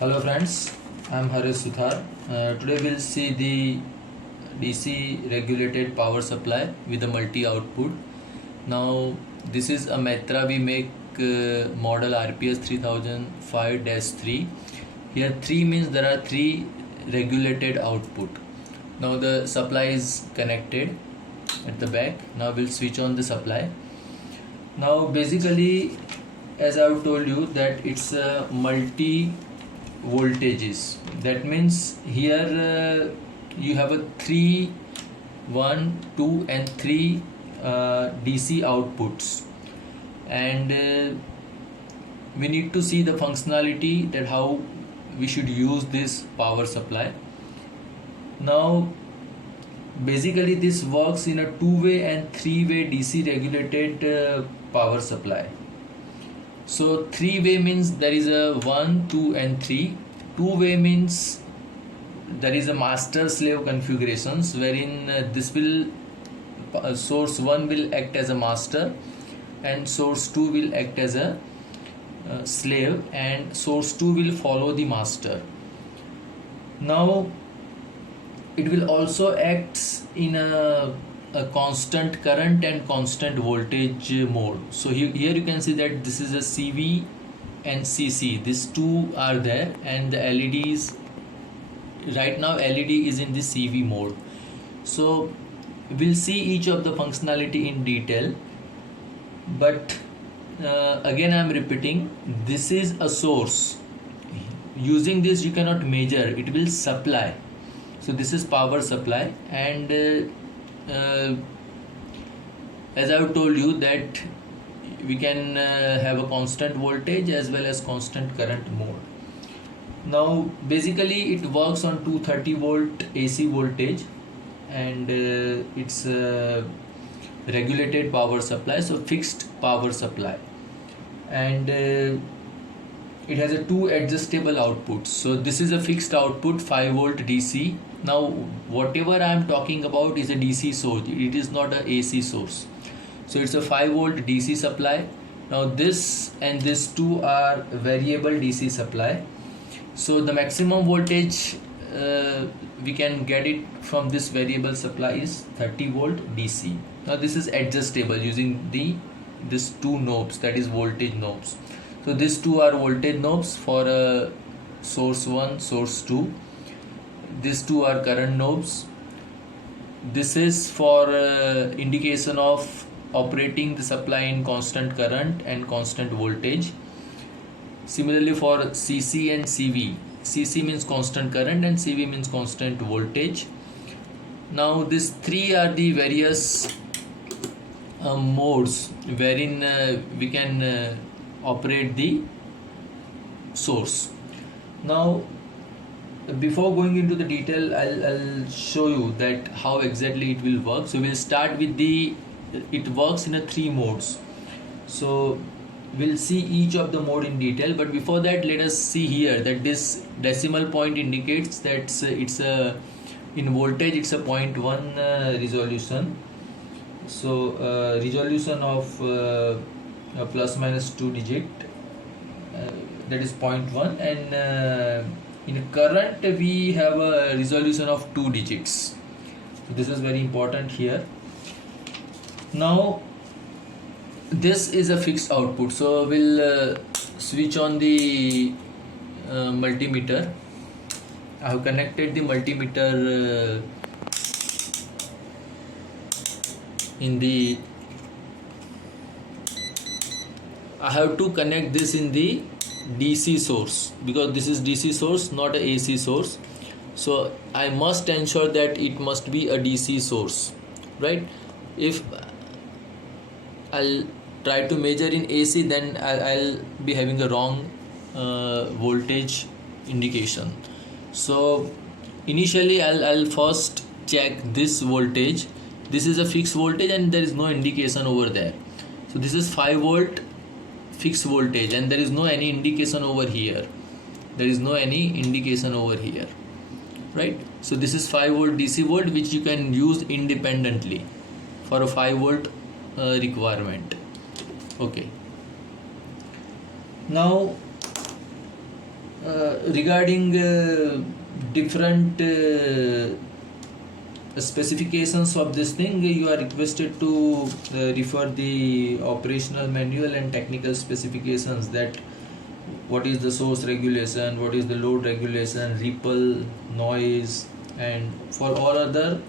Hello friends, I am Haresh Suthar. Today we'll see the DC regulated power supply with a multi-output. Now this is a MAITRAVI make model RPS-3005-3. Here 3 means there are 3 regulated output. Now the supply is connected at the back. Now we'll switch on the supply. Now basically, as I've told you, that it's a multi voltages. That means here you have a 3, 1, 2 and 3 DC outputs, and we need to see the functionality, that how we should use this power supply. Now basically this works in a 2-way and 3-way DC regulated power supply. So 3-way means there is a 1, 2 and 3. 2-way means there is a master slave configurations, wherein this will source 1 will act as a master and source 2 will act as a slave, and source 2 will follow the master. Now it will also act in a constant current and constant voltage mode. So here you can see that this is a CV and CC. These two are there, and the LEDs, right now LED is in the CV mode. So we'll see each of the functionality in detail, but again I am repeating, this is a source. Using this you cannot measure, it will supply. So this is power supply, and as I have told you that we can have a constant voltage as well as constant current mode. Now basically it works on 230 volt AC voltage, and it's a regulated power supply, so fixed power supply, and it has a 2 adjustable outputs. So this is a fixed output 5 volt DC. Now whatever I am talking about is a DC source, it is not a AC source. So it's a 5 volt DC supply. Now this and this two are variable DC supply. So the maximum voltage we can get it from this variable supply is 30 volt DC. Now this is adjustable using this two knobs, that is voltage knobs. So these two are voltage knobs for source 1, source 2. These two are current knobs. This is for indication of operating the supply in constant current and constant voltage. Similarly for CC and CV. CC means constant current and CV means constant voltage. Now these three are the various modes wherein we can operate the source. Now before going into the detail, I'll show you that how exactly it will work. So we'll start with it works in a 3 modes. So we'll see each of the mode in detail, but before that let us see here that this decimal point indicates that it's a in voltage it's a 0.1 resolution. So resolution of plus minus 2 digit, that is 0.1, and in current we have a resolution of 2 digits. So this is very important here. Now this is a fixed output, so we'll switch on the multimeter. I have connected the multimeter I have to connect this in the DC source, because this is DC source, not a AC source. So I must ensure that it must be a DC source, right? If I'll try to measure in AC, then I'll be having a wrong voltage indication. So initially I'll first check this voltage. This is a fixed voltage and there is no indication over there. So this is 5 volt fixed voltage, and there is no any indication over here. Right? So this is 5 volt DC volt, which you can use independently for a 5 volt requirement. Okay. Now regarding different specifications of this thing, you are requested to refer the operational manual and technical specifications, that what is the source regulation, what is the load regulation, ripple, noise, and for all other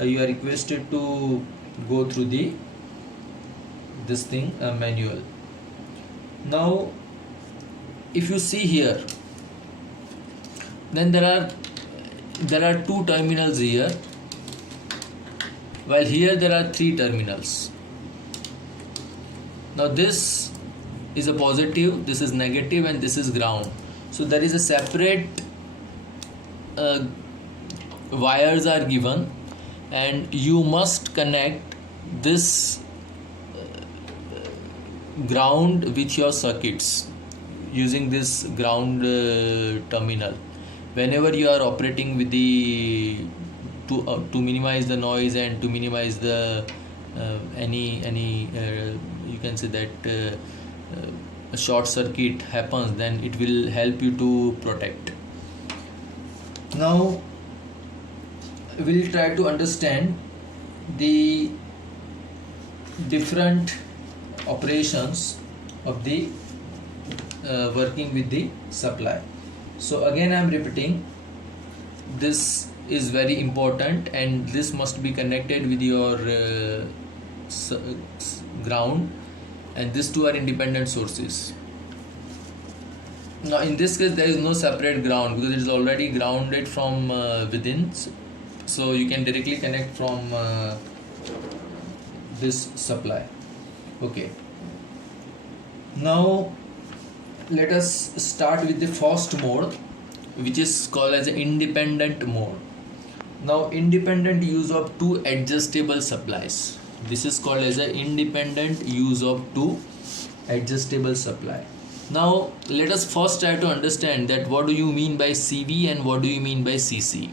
you are requested to go through this thing manual. Now if you see here, then there are two terminals here, while here there are three terminals. Now this is a positive, this is negative, and this is ground. So there is a separate wires are given, and you must connect this ground with your circuits using this ground terminal. Whenever you are operating with the to minimize the noise and to minimize the any you can say that a short circuit happens, then it will help you to protect. Now we'll try to understand the different operations of the working with the supply. So again I am repeating, this is very important, and this must be connected with your ground, and these two are independent sources. Now in this case there is no separate ground because it is already grounded from within, so you can directly connect from this supply. Okay, now let us start with the first mode, which is called as an independent mode. Now independent use of two adjustable supplies, this is called as an independent use of two adjustable supply. Now let us first try to understand that what do you mean by CV and what do you mean by CC.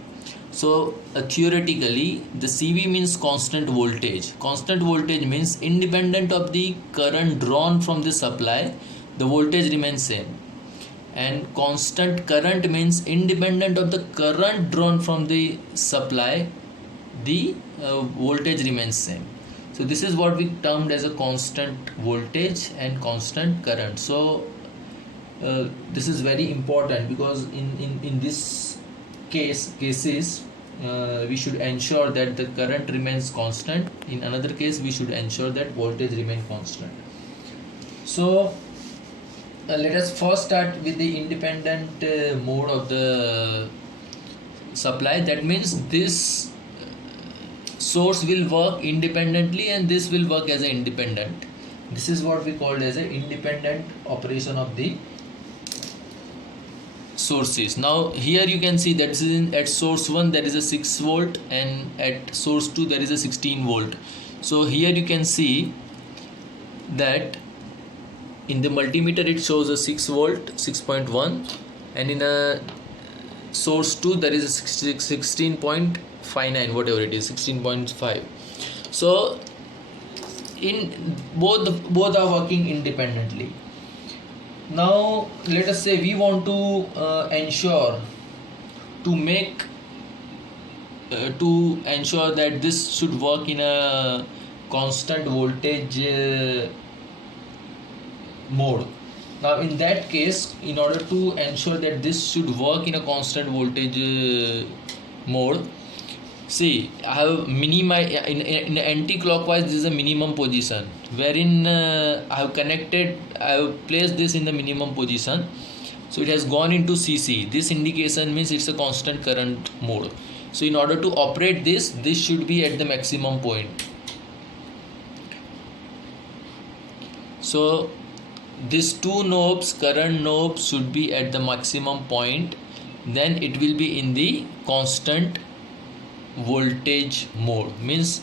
So theoretically the CV means constant voltage. Constant voltage means independent of the current drawn from the supply, the voltage remains same. And constant current means independent of the current drawn from the supply, the voltage remains same. So this is what we termed as a constant voltage and constant current. So this is very important because in this cases we should ensure that the current remains constant. In another case we should ensure that voltage remains constant. So let us first start with the independent mode of the supply. That means this source will work independently and this will work as an independent. This is what we called as an independent operation of the sources. Now here you can see that this is at source 1 there is a 6 volt and at source 2 there is a 16 volt. So here you can see that in the multimeter it shows a 6 volt 6.1, and in a source 2 there is a 16.59 whatever it is, 16.5. So in both are working independently. Now let us say we want to ensure that this should work in a constant voltage mode. Now in that case, in order to ensure that this should work in a constant voltage mode, see I have in anti-clockwise this is a minimum position, wherein I have placed this in the minimum position, so it has gone into CC. This indication means it's a constant current mode. So in order to operate this should be at the maximum point. So these two knobs, current knobs, should be at the maximum point, then it will be in the constant voltage mode. Means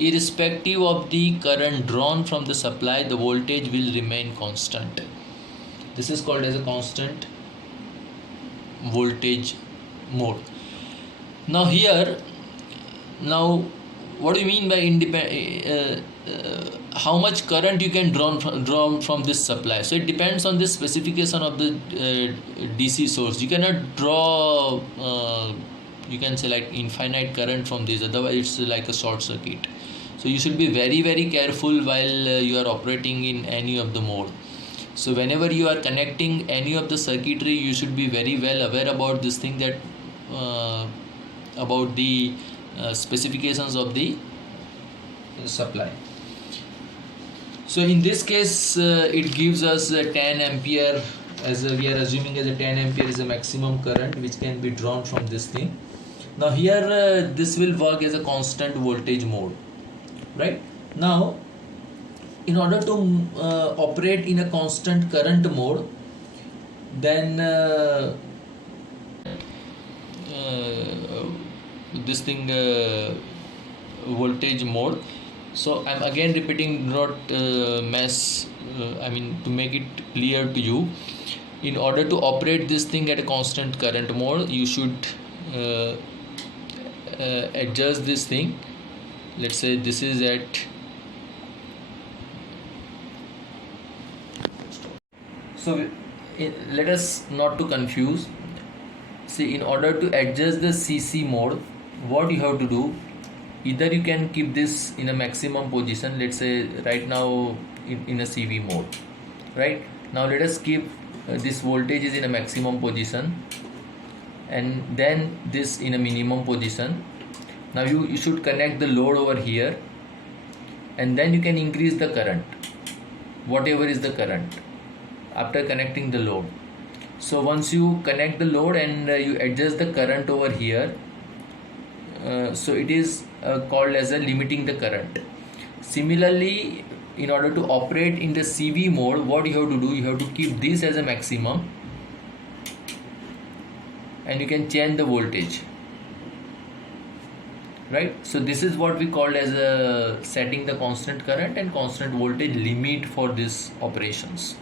irrespective of the current drawn from the supply, the voltage will remain constant. This is called as a constant voltage mode. Now here, what do you mean by how much current you can draw from this supply. So it depends on the specification of the DC source. You cannot draw you can say like infinite current from this, otherwise it's like a short circuit. So you should be very very careful while you are operating in any of the mode. So whenever you are connecting any of the circuitry, you should be very well aware about this thing, that about the specifications of the supply. So in this case it gives us 10 ampere, as we are assuming as a 10 ampere is a maximum current which can be drawn from this thing. Now here this will work as a constant voltage mode, right? Now in order to operate in a constant current mode, then this thing voltage mode. So I'm again repeating, not mess I mean to make it clear to you. In order to operate this thing at a constant current mode, you should adjust this thing. Let's say this is at, so let us not to confuse. See, in order to adjust the CC mode, what you have to do, either you can keep this in a maximum position, let's say right now in a CV mode, right? Now let us keep this voltage is in a maximum position, and then this in a minimum position. Now you should connect the load over here, and then you can increase the current, whatever is the current, after connecting the load. So once you connect the load and you adjust the current over here, so it is called as a limiting the current. Similarly, in order to operate in the CV mode, what you have to do, you have to keep this as a maximum, and you can change the voltage, right? So this is what we call as a setting the constant current and constant voltage limit for these operations.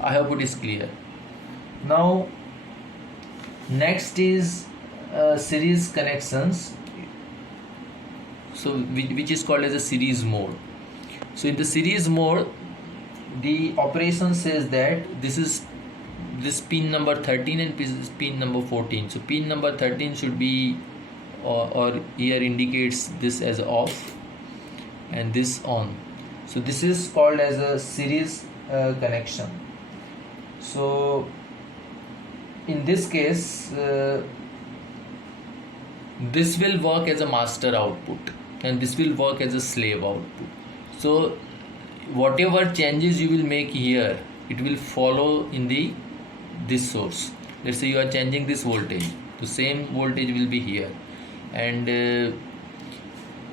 I hope it is clear. Now next is series connections, so which is called as a series mode. So in the series mode, the operation says that this is this pin number 13 and pin number 14. So pin number 13 should be or here indicates this as off and this on. So this is called as a series connection. So in this case this will work as a master output and this will work as a slave output. So whatever changes you will make here, it will follow in the this source. Let's say you are changing this voltage, the same voltage will be here, and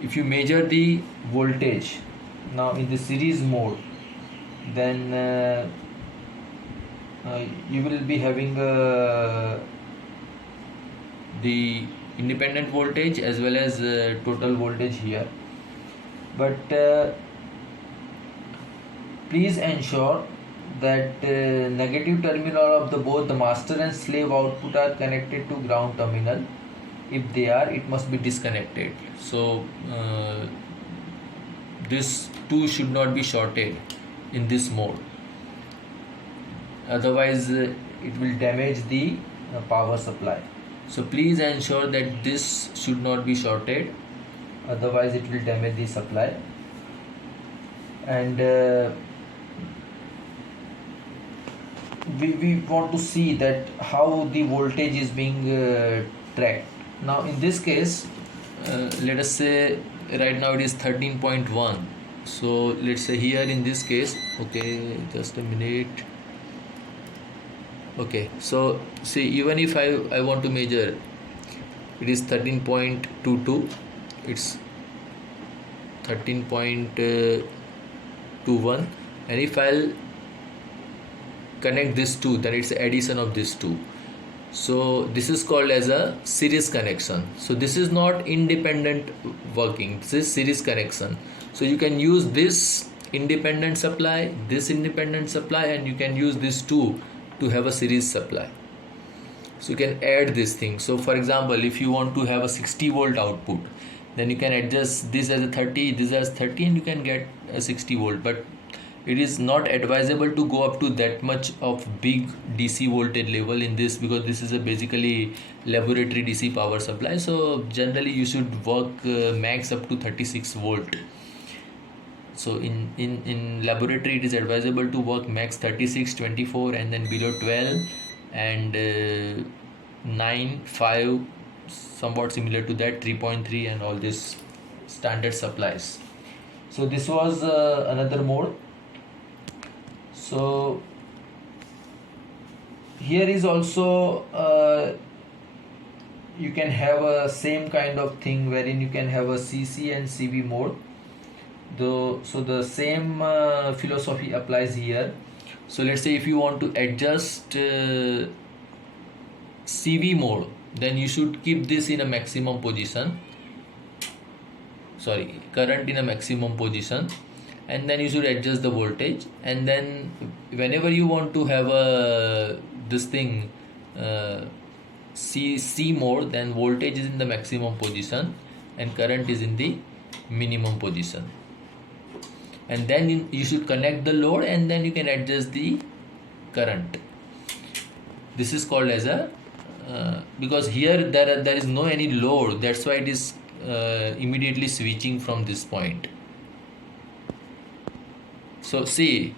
if you measure the voltage now in the series mode, then you will be having the independent voltage as well as total voltage here. But please ensure that negative terminal of the both the master and slave output are connected to ground terminal. If they are, it must be disconnected. So this two should not be shorted in this mode, otherwise it will damage the power supply. So please ensure that this should not be shorted, otherwise it will damage the supply. And we want to see that how the voltage is being tracked. Now in this case let us say right now it is 13.1. so let's say here in this case, okay, just a minute. Okay, so see, even if I want to measure, it is 13.22, it's 13.21, and if I'll connect this two, then it's addition of this two. So this is called as a series connection. So this is not independent working, this is series connection. So you can use this independent supply, this independent supply, and you can use this two to have a series supply. So you can add this thing. So for example, if you want to have a 60 volt output, then you can adjust this as a 30, this as 30, and you can get a 60 volt. But it is not advisable to go up to that much of big DC voltage level in this, because this is a basically laboratory DC power supply. So generally you should work max up to 36 volt. So in laboratory it is advisable to work max 36, 24, and then below 12, and 9, 5, somewhat similar to that, 3.3, and all this standard supplies. So this was another mode. So here is also you can have a same kind of thing wherein you can have a CC and CV mode. So the same philosophy applies here. So let's say if you want to adjust CV mode, then you should keep this in a maximum position, current in a maximum position, and then you should adjust the voltage. And then whenever you want to have this thing C mode, then voltage is in the maximum position and current is in the minimum position. And then you should connect the load, and then you can adjust the current. This is called as a because here there is no any load, that's why it is immediately switching from this point. So see,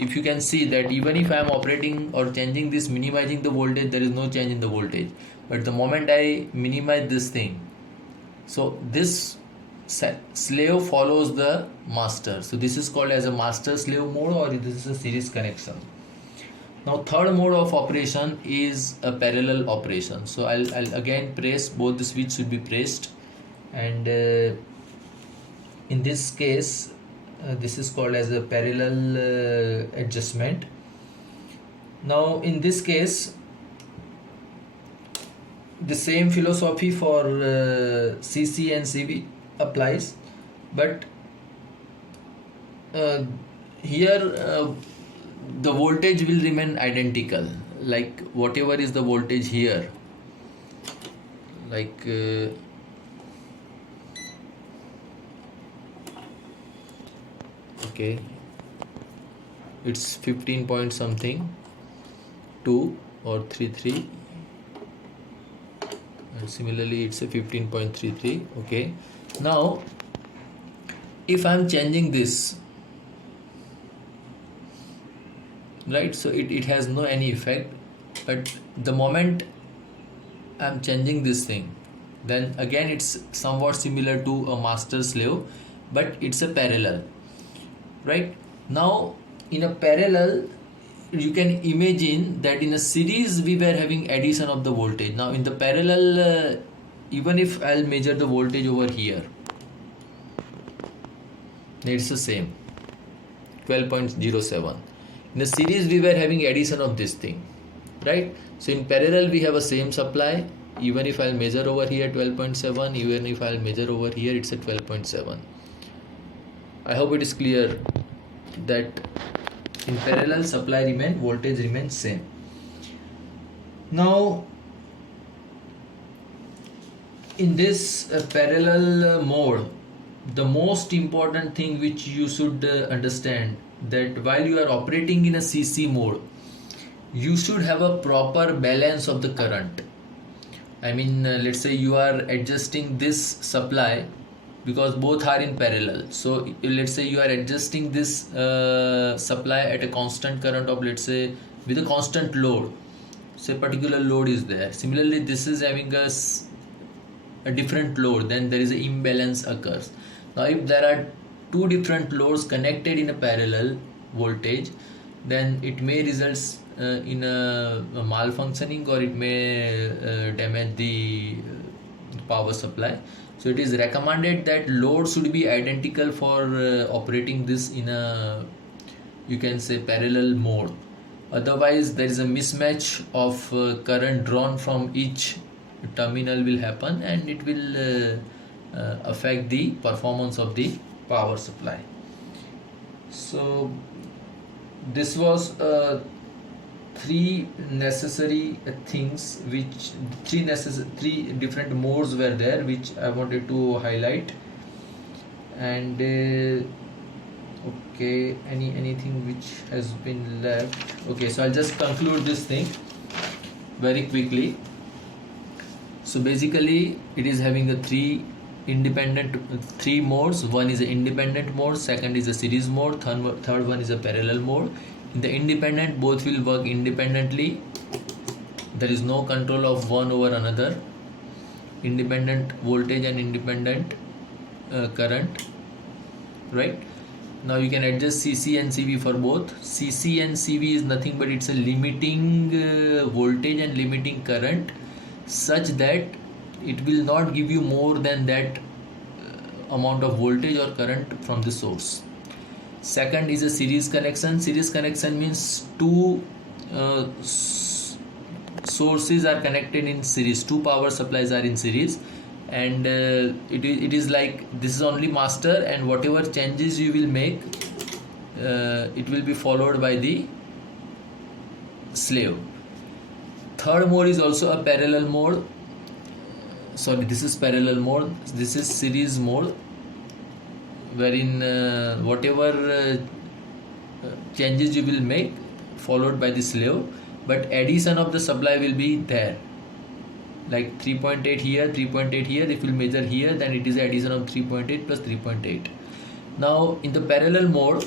if you can see that even if I am operating or changing this, minimizing the voltage, there is no change in the voltage. But the moment I minimize this thing, so this slave follows the master. So this is called as a master slave mode, or this is a series connection. Now third mode of operation is a parallel operation. So I'll again press, both the switch should be pressed, and in this case this is called as a parallel adjustment. Now in this case the same philosophy for CC and CV applies, but here the voltage will remain identical, like whatever is the voltage here, like okay, it's 15 point something 2 or 33, and similarly it's a 15.33. okay, now if I'm changing this, right, so it has no any effect. But the moment I'm changing this thing, then again it's somewhat similar to a master slave, but it's a parallel, right? Now in a parallel, you can imagine that in a series we were having addition of the voltage. Now in the parallel, even if I'll measure the voltage over here, it's the same, 12.07. In the series we were having addition of this thing, right? So in parallel we have a same supply. Even if I'll measure over here 12.7, even if I'll measure over here, it's at 12.7. I hope it is clear that in parallel supply remain, voltage remains same. Now in this parallel mode, the most important thing which you should understand, that while you are operating in a CC mode, you should have a proper balance of the current. I mean, let's say you are adjusting this supply, because both are in parallel. So let's say you are adjusting this supply at a constant current of, let's say, with a constant load, say particular load is there. Similarly, this is having a different load, then there is an imbalance occurs. Now if there are two different loads connected in a parallel voltage, then it may result in a malfunctioning, or it may damage the power supply. So it is recommended that load should be identical for operating this in a, you can say, parallel mode. Otherwise there is a mismatch of current drawn from each terminal will happen, and it will affect the performance of the power supply. So this was three necessary things, which three different modes were there, which I wanted to highlight. And okay, anything which has been left? Okay, so I'll just conclude this thing very quickly. So basically it is having a three modes. One is an independent mode, second is a series mode, third one is a parallel mode. In the independent, both will work independently. There is no control of one over another. Independent voltage and independent current, right? Now you can adjust CC and CV for both. CC and CV is nothing but it's a limiting voltage and limiting current, such that it will not give you more than that amount of voltage or current from the source. Second is a series connection. Series connection means two sources are connected in series, two power supplies are in series, and it is like this is only master, and whatever changes you will make, it will be followed by the slave. Third mode is also a parallel mode. Sorry, this is parallel mode. This is series mode, wherein whatever changes you will make, followed by the slave, but addition of the supply will be there, like 3.8 here, 3.8 here. If you measure here, then it is addition of 3.8 plus 3.8. Now in the parallel mode,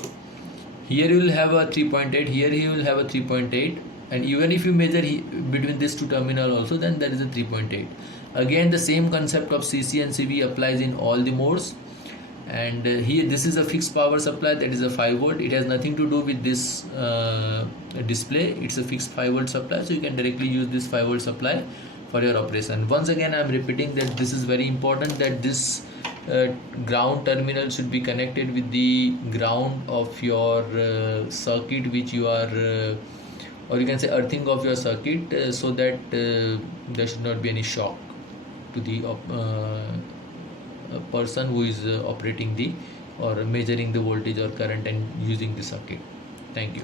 here you will have a 3.8, here you will have a 3.8, and even if you measure between these two terminal also, then there is a 3.8. Again, the same concept of CC and CV applies in all the modes. And here this is a fixed power supply, that is a 5 volt. It has nothing to do with this display. It's a fixed 5 volt supply, so you can directly use this 5 volt supply for your operation. Once again, I am repeating that this is very important, that this ground terminal should be connected with the ground of your circuit, which you are or you can say earthing of your circuit, so that there should not be any shock to the person who is operating the or measuring the voltage or current and using the circuit. Thank you.